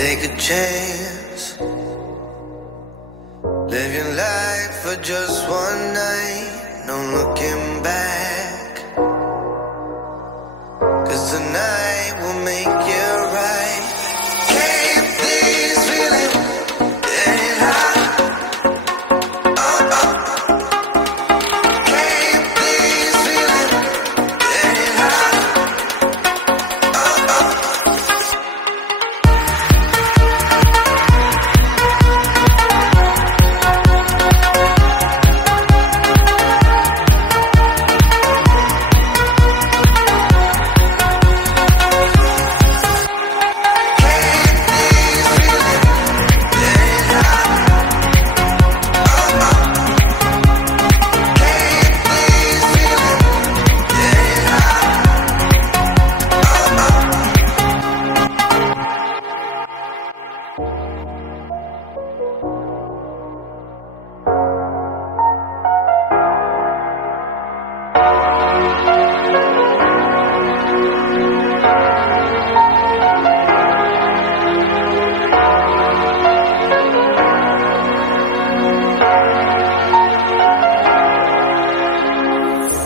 Take a chance. Live your life for just one night. No looking back. 'Cause tonight will make you right. Keep this feeling getting high. Oh, oh. Keep this feeling getting high. Oh, oh.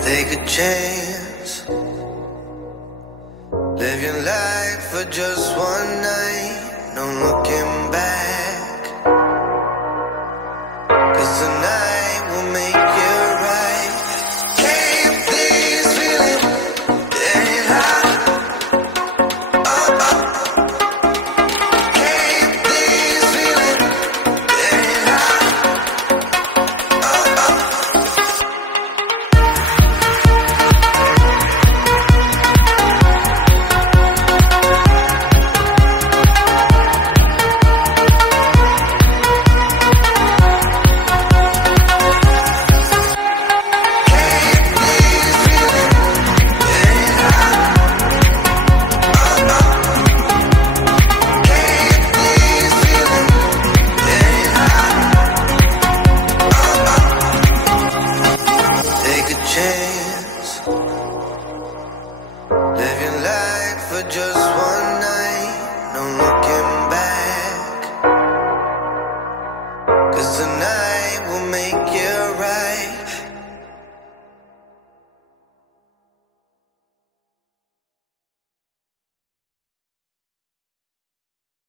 Take a chance. Live your life for just one night. No looking back. 'Cause tonight will make you right. Keep this feeling getting high. Oh, oh. Keep this feeling getting high. Oh, oh. Take a chance. Live your life for just